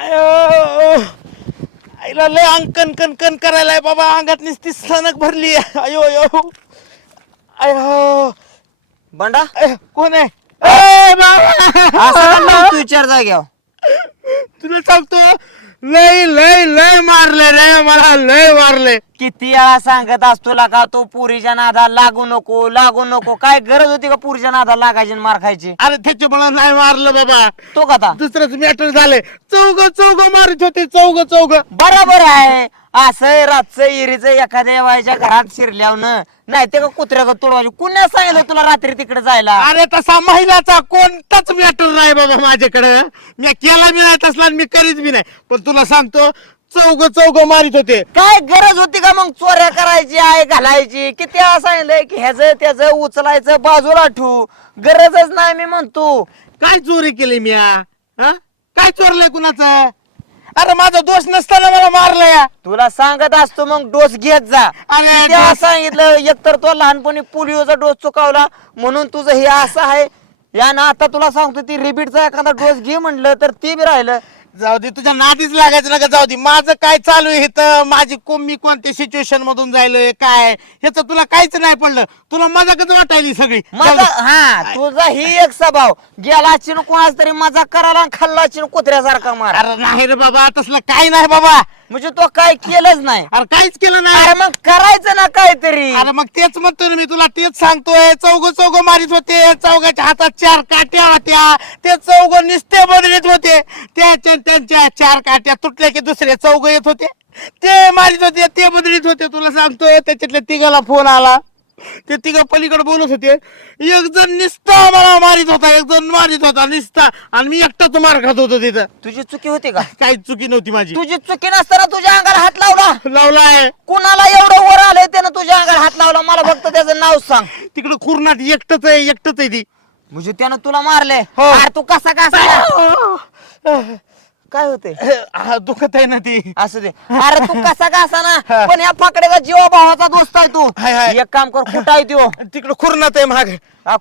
अयो! आईला लय अंग कण कण कण करायला बाबा अंगात नुसती सनक भरली. आहे. अयो अयो! अयो! बंडा? अय, कोण आहे? ए, बाबा! असं का लावतो विचार जाग्यावर तुला सांगतो लय लय लय मारले रे मला लय मारले. किती वेळा सांगत असतो का तो पुरीच्या नादा लागू नको लागू नको. काय गरज होती का पुरीच्या नादा लागायची आणि मार खायची अरे त्याच्यामुळे नाही मारलं बाबा. तो कथा दुसरंच मॅटर झालंय. चौग चौग मारित होते चौग चौग बरोबर आहे. असं रातचं इरीचं एखाद्या वयाच्या घरात शिरल्यावर नाही ते का कुत्र्या तोडवायची कुण्या सांगितलं तुला रात्री तिकडे जायला? अरे तसा महिलाचा कोणताच मॅटर नाही बाबा माझ्याकडे. मी केला बी नाही तसला आणि मी करीत बी नाही. पण तुला सांगतो चौग चौग मारित होते. काय गरज होती का मग चोऱ्या करायची आहे घालायची? किती सांगितलंय की ह्याच त्याच उचलायचं बाजूला ठेवू. गरजच नाही मी म्हणतो. काय चोरी केली मी? काय चोरलंय कुणाचं? अरे माझा दोष नसताना मला मारलंय तुला सांगत असतो मग डोस घेत जा. अरे वेळा डोस- सांगितलं एकतर तो लहानपणी पोलिओचा डोस चुकावला म्हणून तुझं हे असं आहे. या ना आता तुला सांगतो ती रिपीटचा एखादा डोस घे म्हणलं तर ते बी राहिलं. जाऊ दे तुझ्या नादीच लागायचं नका जाऊ दे. माझं काय चालू आहे इथं? माझी कोण मी कोणत्या सिच्युएशन मधून जायलोय? काय? ह्याचं तुला काहीच नाही पडलं. तुला मजाकच वाटायली सगळी. जाऊ माझा दे. हा तुझा ही एक स्वभाव. गेला चिन कोणाच तरी मजा करायला आणि खाल्ला चिन कुत्र्यासारखा मार. अरे नाही रे बाबा तसलं काही नाही बाबा. म्हणजे तो काय केलंच नाही. अरे काहीच केलं नाही. अरे मग करायचं ना काहीतरी. अरे मग तेच म्हणतोय ना मी तुला तेच सांगतोय. चौग चौग मारित होते. चौघाच्या हातात चार काट्या होत्या. ते चौग निस्ते बदलत होते. त्याच्या त्यांच्या चार काट्या तुटल्या की दुसरे चौग येत होते. ते मारित होते ते बदलीत होते. तुला सांगतोय त्याच्यातल्या तिघाला फोन आला. ते तिघा पलीकडे बोलत होते. एक जण निस्ता मला मारित होता एक जण मारित होता निस्ता. आणि मी एकटाच मार खात होतो तिथं. तुझी चुकी होती का? काहीच चुकी नव्हती माझी. तुझी चुकी नसताना तुझ्या अंगाला हात लावला. लावलाय. कुणाला एवढं वर आलंय त्यानं तुझ्या अंगाला हात लावला? मला फक्त त्याचं नाव सांग. तिकडे कुर्नाट एकटच आहे एकटच आहे ती. म्हणजे त्यानं तुला मारले हो. अरे तू कसा कसा काय होते हा, दुखत आहे ना ती. असं दे. अरे तू कसा कसा ना पण या फाकड्याचा जीवा भावाचा दोस्त आहे तू. हाय, हाय. एक काम कर कुठं आहे तो तिकडे खुरनात आहे माग.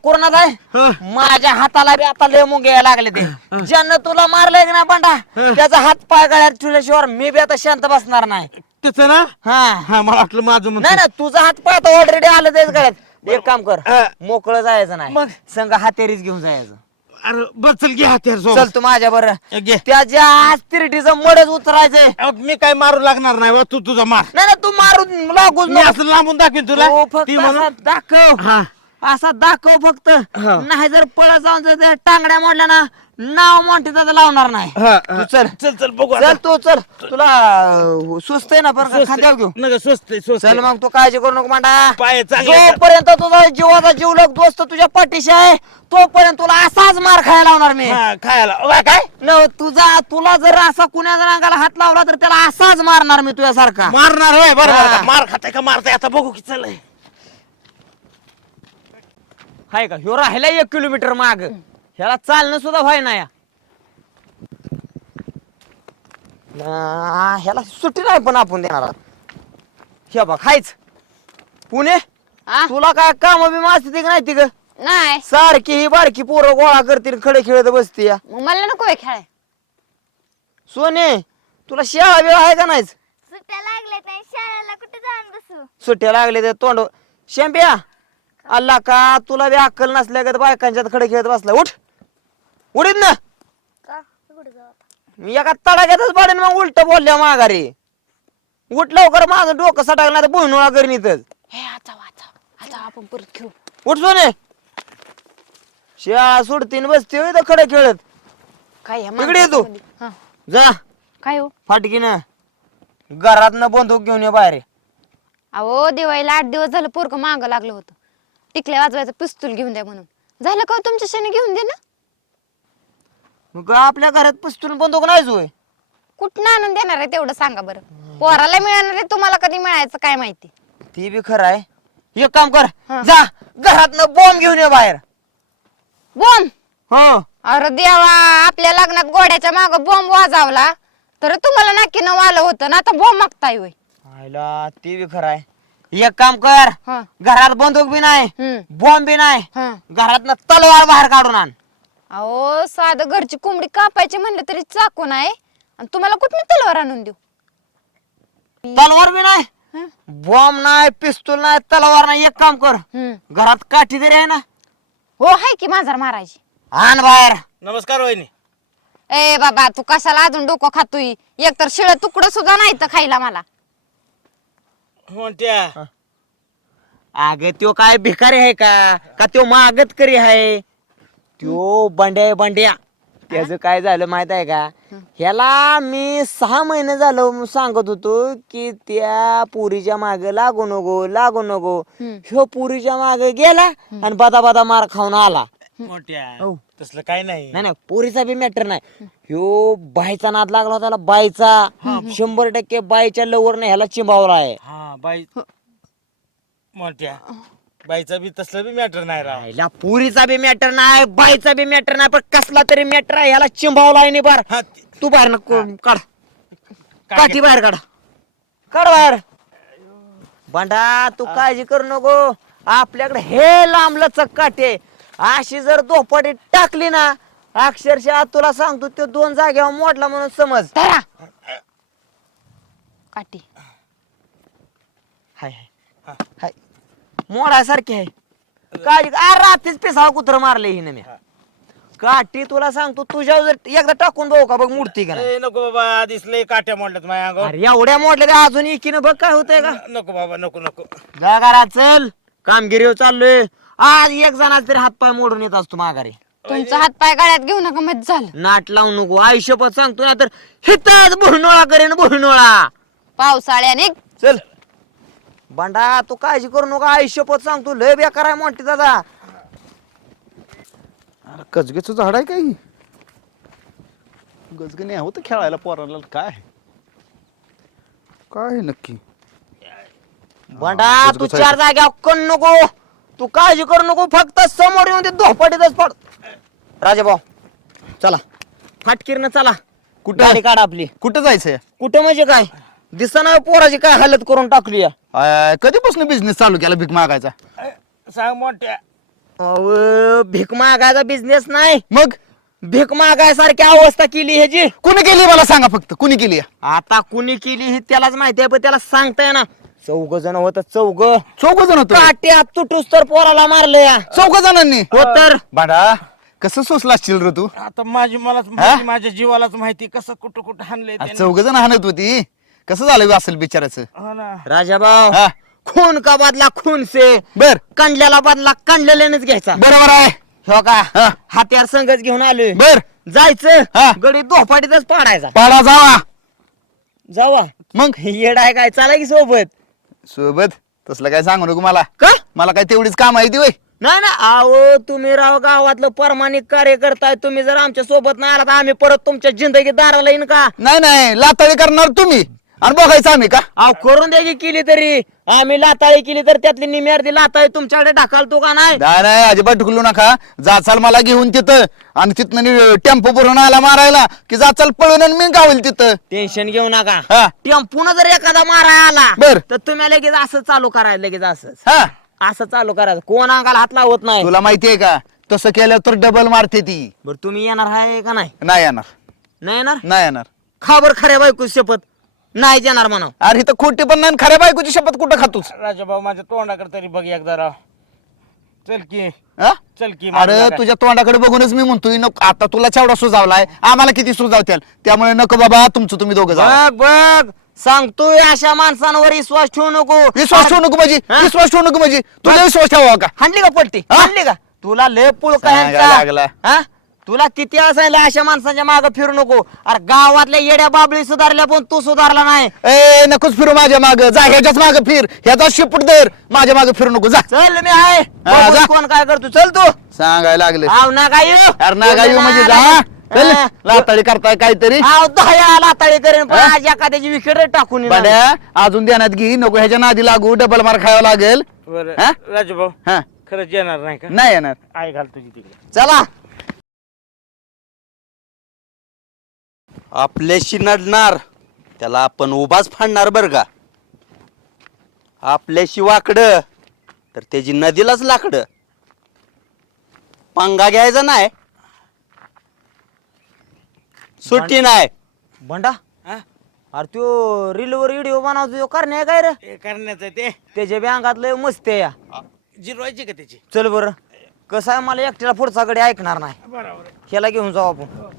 कोरोनात आहे. माझ्या हाताला बी आता लय मुंगे यायला लागले ते. ज्यानं तुला मारलंय की ना बांडा त्याचा हात पाय गळ्यात ठेवल्याशिवाय मी बी आता शांत बसणार नाही. त्याच ना? हा. हा मला वाटलं माझं नाही ना तुझा हात पाय आता ऑलरेडी आलं तेच गळ्यात. एक काम कर हा. मोकळं जायचं नाही. मग? संघ हातेरीच घेऊन जायचं. अरे बस चल घे हात्यार चल सोबत. तू माझ्या बरं. घे. त्याच्या आस्तिरिटीचं मडच उतरायचंय. अहो, मी काय मारू लागणार नाही बा, तू तुझा मार. नाही ना तू मारून लागूच मी नको. असं लांबून दाखवीन तुला. तू फक्त ती म्हणून. दाखव. हा. असा दाखव फक्त. हा. नाही जर पळा जाऊन जर त्या टांगड्या मोडल्या ना नाव मोठी दादा लावणार नाही. हा, तू. चल. चल चल बघू चल आता. तू चल. तुला अं, सुस्त आहे ना बरं का? स्वस्त. खांद्यावर घेऊ. नका, स्वस्त आहे, स्वस्त चल आहे. मग तू काळजी करू नको मांडा. पाय चांगले आहेत. जोपर्यंत तुझा जीवाचा जीवलग दोस्त तुझ्या पाठीशी आहे तोपर्यंत तुला असाच मार खायला लावणार मी. हा, खायला. वा, काय? न तुझा तुला जर असा कुण्या जर अंगाला हात लावला तर त्याला असाच मारणार मी तुझ्यासारखा. मारणार होय बरं हा. मार खाताय का मारताय? आता बघू की चल हाय का? ह्यो राहिला एक किलोमीटर माग. ह्याला चालणं सुद्धा व्हाय ना या. ना, ह्याला सुट्टी नाही पण आपण देणार आहोत. हे बघ हायच. पुणे आ? तुला काय काम बी असते की नाही ती ग नाही. सारखी ही बारकी पोरं गोळा करतील खडे खेळत बसती या. मग मला नको आहे खेळाय. सोने तुला शाळा बिळा आहे का नाही सुट्ट्या लागल्या नाही शाळेला कुठे जाऊन बसू? सुट्ट्या लागले ते तोंड शेंप्या अल्ला का तुला बी अक्कल नसल्या का बायकांच्यात खडे खेळत बसला. उठ. उडीत ना. का? मी एका तडाख्यातच पाडेन मग उलट बोलल्या माघारी. उठ लवकर माझं डोकं सटाकलं नाही तर भुईनोळा करीन इथंच. हे आता वाचा आता आपण परत खेळू. उठ सोने. शाळा सुटतीन बसते होय इथं खडे खेळत. काय ह्या इकडे ये तू. माणसामध्ये? हा. जा. काय हो? फाटकीन. घरात न बंदूक घेऊन ये बाहेर. अहो दिवाळीला आठ दिवस झालं पोरग माग लागलं होतं. टिकल्या वाजवायचं पिस्तूल घेऊन द्या म्हणून. झालं का हो तुमच्या शेने घेऊन दे ना? मग आपल्या घरात पिस्तूल बंदूक नाही होय. कुठं आणून देणार आहे तेवढं सांगा बरं. पोराला मिळणार आहे तुम्हाला कधी मिळायचं काय माहिती? ती बी खरं आहे. एक काम कर हा. जा घरात बॉम्ब घेऊन ये बाहेर. बॉम्ब हो. अरे देवा आपल्या लग्नात गोड्याच्या माग बॉम्ब वाजवला तर तुम्हाला नक्की न आलं होतं ना आता बॉम्ब मागताय होय. आयला ती बी खरं आहे. एक काम कर हा. घरात बंदूक बी नाही हम्म. बॉम्ब बी नाही हा. घरात तलवार बाहेर काढून आण. अहो साधं घरची कोंबडी कापायची म्हणलं तरी चाकू नाही आणि तुम्हाला कुठली तलवार आणून देऊ? तलवार बी नाही. हं? बॉम्ब नाही पिस्तूल नाही तलवार नाही. एक काम कर. हम्म. घरात काठी तरी आहे ना? हो हाय की माझा मारायची. आण बाहेर. नमस्कार वहिनी. ए बाबा तू कशाला अजून डोकं खातोय? एक तर शिळ तुकडं सुद्धा नाही तर खायला मला. म्हणत्या अगे त्यो काय भिकारी आहे का? का त्यो मागत करी आहे? त्यो बंड्या बंड्या. त्याच काय झालं माहीत आहे का? ह्याला मी सहा महिने झालं सांगत होतो की त्या पुरीच्या मागे लागू नको लागू नको. ह्यो पुरीच्या मागे गेला आणि बदा बदा मार खाऊन आला. मोठ्या. हो. तसलं काय नाही. नाही नाही पोरीचा बी मॅटर नाही. ह्यो बाईचा नाद लागला होता त्याला बाईचा. शंभर टक्के बाईच्या लवर ह्याला चिंबावला आहे. हा बाई. मोठ्या. बाईचा बी तसलं बी मॅटर नाही राव. राहिला पुरीचा बी मॅटर नाही बाईचा बी मॅटर नाही पण कसला तरी मॅटर आहे ह्याला चिंबावला आहे बार. हा ते- तू बाहेर नको काढ. काय काठी बाहेर काढ. काढ बाहेर. बंडा तू काळजी करू नको. आपल्याकडे हे लांब लचक काठी आहे. अशी जर दोपाटी टाकली ना अक्षरशः तुला सांगतो तो दोन जागेवर मोडला म्हणून समज. धरा. काठी. हाय हाय. हाय. मोडासारखी आहे. काळजी आ रात्रीच पिसावा कुत्र मारले हिने मी. काठी तुला सांगतो तुझ्या जर एकदा टाकून बघू का बघ मूर्ती का नाही. ए, नको बाबा दिसले काट्या मोडल्यात माझ्या अंगावर. अरे एवढ्या मोडल्या अजून एकीनं बघ काय होतंय का. नको बाबा नको नको. जा घरात चल. कामगिरीवर चाललोय. आज एक जणाच तरी हातपाय मोडून येत असतो माघारी. तुमचा हात पाय गाड्यात घेऊ नका मत झालं. नाट लावू नको. आयुष्यपत सांगतो ना तर हिताच भुरनोळा करेन भुरनोळा पावसाळ्याने चल. बंडा तू काळजी करू नको आयुष्यपत सांगतो लय बेकार आहे मोठी दादा. अरे गजगेचं झाड आहे काही? गजगे नाही होतं खेळायला पोराला काय? काय आहे नक्की? बंडा तू गजगज चार जाग्यावर कण नको. तू काळजी करू नको फक्त समोर येऊन ते धोपाटीतच पड. राजा भाऊ चला. फाटकीरनं चला. कुठं? गाडी काढ आपली. कुठं जायचंय? कुठं म्हणजे काय? दिसना पोराची काय हालत करून टाकली या. कधीपासून बिझनेस चालू केला भीक मागायचा? सांग मोठ्या. अहो, भीक मागायचा बिझनेस नाही. मग? भीक मागायसारखी अवस्था केली ह्याची कुणी केली मला सांगा फक्त कुणी केली? आता कुणी केली ही त्यालाच माहिती आहे पण त्याला सांगताय ना चौघ जण होत चौघ. चौघ जण होतो? काट्या तुटूस तर पोराला मारलं या चौघ जणांनी? हो तर. बाडा कसं सोसला असशील रे तू? आता माझी मलाच माहिती माझ्या जीवालाच माहिती कसं कुठं कुठं हाणलंय त्याने. चौघ जण हाणत होती? कसं झालं असेल बिचाराचं हो ना. राजाभाऊ हा. खून का बदला खून से? बर. कांडल्याला बदला कांडलेल्यानेच घ्यायचा. बरोबर आहे. हो का? हा. हात्यार संघच घेऊन आलोय. बर. हा. जायचं गडी दोपाटीतच पाडायचा. पाडा जावा. जावा. मग? येड आहे काय? चला की सोबत. सोबत? तसलं काय सांगू नको मला. का? मला काय तेवढीच काम आहे ती वय नाही ना. अहो तुम्ही राव गावातलं प्रामाणिक कार्य करताय तुम्ही जर आमच्यासोबत नाही आला तर आम्ही परत तुमच्या जिंदगी दाराला येईन का? नाही नाही. लाताळी करणार तुम्ही. आणि बघायचं आम्ही का? अहो करून द्यायची केली तरी. आम्ही लाताळी केली तर त्यातली निमी अर्धी लाताळी तुमच्याकडे ढकलतो का नाही? नाही नाही अजिबात ढुकलू नका. जाचाल मला घेऊन तिथं. आणि तिथनं टेम्पो भरून आला मारायला की जाचाल पळून आणि मी गावल तिथं. टेन्शन घेऊ नका. हा. टेम्पून जर एखादा मारायला आला बर. तर तुम्ही लगेच असं चालू करायला लगेच असं. हा. असं चालू करायचं कोण अंगाला हात लावत नाही. तुला माहितीये का? तसं केलं तर डबल मारते ती. बर तुम्ही येणार आहे का नाही? नाही येणार. नाही येणार? नाही येणार. खाबर खऱ्या बायको शपथ. नाही येणार म्हणा. अरे इथं खोटी पण नाही आणि खऱ्या बायकोची शपथ कुठं खातोस? राजा भाऊ माझ्या तोंडाकडे तरी बघ एकदा राव. चल की. हा? चल की अरे तुझ्या तोंडाकडे बघूनच मी म्हणतोय नको आता तुला चेवढा सुजावलाय आम्हाला किती सुजावत्याल त्यामुळे नको बाबा तुमचं तुम्ही दोघं जा बघ बघ सांगतोय अशा माणसांवर विश्वास ठेवू नको. विश्वास ठेवू नको माझी हा? विश्वास ठेवू नको माझी. तुला विश्वास ठेवा का? हाणली का पट्टी हा? हाणली का? तुला लय पुळ सांगायला लागला. हा? तुला किती असायला अशा माणसाच्या माग फिरू नको? अरे गावातल्या येड्या बाबळी सुधारल्या पण तू सुधारला नाही. ए नकोच फिरू माझ्या माग. जा ह्याच्याच माग फिर. ह्याचा शिपूट दर माझ्या माग फिरू नको. जा. चल मी आहे. हा, बघू जा. कोण काय करतो. चल तू. सांगायला लागले. आव ना काय अरे ना गाई म्हणजे जा. चल. लाताळी करताय काहीतरी. आव लाताळी करेन पण आज एखाद्याची विकेट टाकून येणार. बड्या अजून ध्यानात घे. नको ह्याच्या नादी लागू. डबल मार खावा लागेल. बरं. हा? राजू भाऊ हा. खरंच येणार नाही का? नाही येणार. आई घाल तुझी तिकडे. चला. आपल्याशी नडणार त्याला आपण उभाच फाडणार बर का? आपल्याशी वाकडं तर त्याची नदीलाच लाकडं. पंगा घ्यायचा नाही. सुट्टी नाही. बंडा? हा? अरे त्यो रीलवर व्हिडिओ बनवतो त्यो करणे काय रे? हे करण्याचं ते. त्याच्या बी अंगात लय मस्त आहे या. जिरवायची का त्याची? चल बर. कसं आहे मला एकट्याला पुढचा कडे ऐकणार नाही. बरोबर ह्याला घेऊन जाऊ आपण.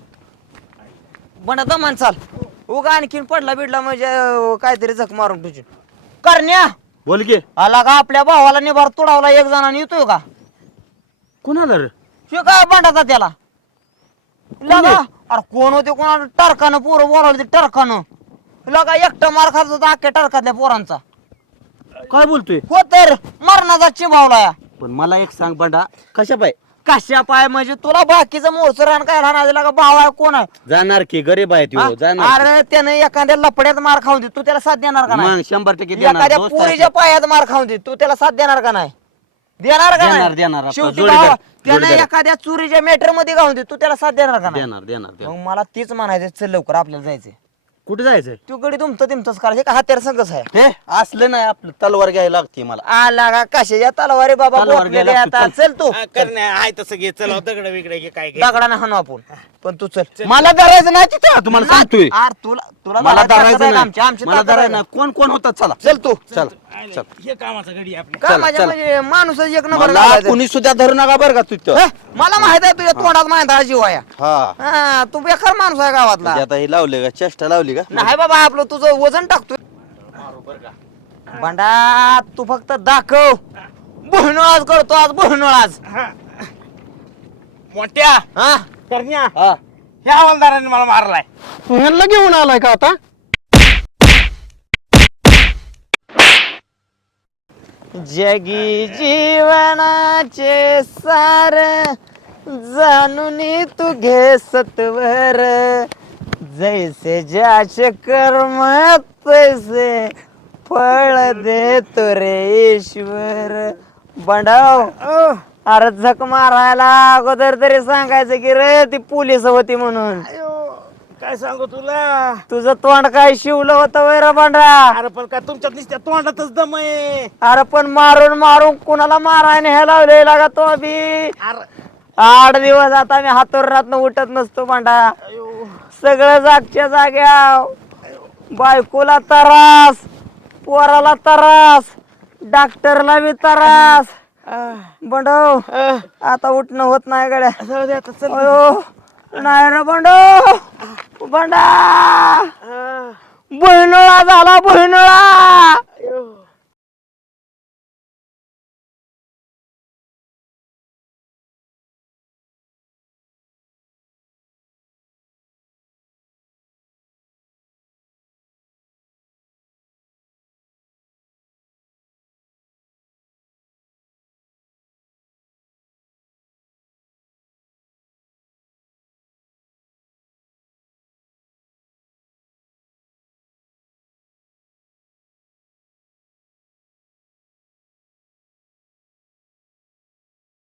बंडा दमान चाल. उगा आणखीन पडला बिडला म्हणजे अं, काहीतरी झक मारून तुझी. करण्या! बोल की. आला का आपल्या भावाला निभार तोडावला एक जणांनी येतोय का? कोणाला रे? हे काय बंडाचा त्याला? लगा. अरे कोण होते कोणा टरकानं पोरं बोलावली ते टरकानं. लगा एकटा मार खात होता अख्ख्या टरकातल्या पोरांचा. काय बोलतोय? हो तर मरणाचा चिभावला या. पण मला एक सांग बंडा कशा पाय कशा पाय म्हणजे तुला बाकीचं मोरचं रान काय राहणार लगा भाव आहे कोण आहे? जाणार की गरीब आहे हा? त्यो जाणार अरे त्याने एखाद्या लपड्यात मार खाऊन दे. तू त्याला साथ देणार का नाही? मग शंभर टक्के देणार एखाद्या दोस्त आहे. पुरीच्या पायात मार खाऊन दे. तू त्याला साथ देणार का नाही? देणार का देणार, नाही? देणार. आपला शेवटी जोडीदार, भावा, त्याने जोडीदार. एखाद्या चुरीच्या मेटरमध्ये घालून दे. तू त्याला साथ देणार का नाही? देणार देणार देणार. मग मला तीच म्हणायचं चल लवकर आपल्याला जायचंय. कुठे जायचंय? तू गडी तुमचं तिमतंच करायचं का हात्यार संघच आहे? हे? असलं नाही आपलं. तलवार घ्यायला लागते मला. आला का कशाच्या तलवारी बाबा तलवार बोटलेले घ्यायला आता. चल. तू. करण्या आहे तसं घे. चला दगड वेगळे घे काय घे. दगडाने हाणू आपण. पण तू चल. मला धरायचं नाही तिथं. तुम्हाला सांगतोय. आर तुला तुला मला धरायचं धरायचं नाही नाही. आमच्या आमची मला ताकद आहे. कोण कोण होतात? चला. चल तू. चल. चल. हे कामाचा गडी का माझ्या म्हणजे माणूस एक नंबर मला घालायचा. कुणी सुद्धा धरू नका बरं का तुझं हे, मला माहीत आहे तुझ्या तोंडात माहिती जीव आहे हा. हा, तू बेकार माणूस आहे गावातला. म्हणजे आता हे लावले का? चेष्टा लावली का? नाही बाबा आपलं तुझं वजन टाकतोय. बंडा तू फक्त दाखव. आज करतो आज आज. मोठ्या. हा. करण्या. हा. ह्या हवालदाराने मला मारलाय. ह्यांना घेऊन आलाय का आता? जगी जीवनाचे सार जाणून तू घे सत्वर. जैसे ज्याचे कर्म तैसे फळ देतो रे ईश्वर. बंडाव. अरे झक मारायला अगोदर तरी सांगायचं की रे ती पोलीस होती म्हणून. काय सांगू तुला? तुझं तोंड काय शिवलं होतं वैर बंडा अरे पण का तुमच्यात नुसत्या तोंडातच दम आहे. अरे पण मारून मारून कुणाला मारायने हे लावलेला का तो बी. अरे. आठ दिवस आता मी हातोरणात उठत नसतो भांडा. सगळं जागच्या जाग्या. बायकोला त्रास पोराला त्रास डॉक्टरला बी त्रास. बंडो आता उठणं होत नाही गड्या. नाही रे बंडो. बंडा. भुईनोळा झाला भुईनोळा.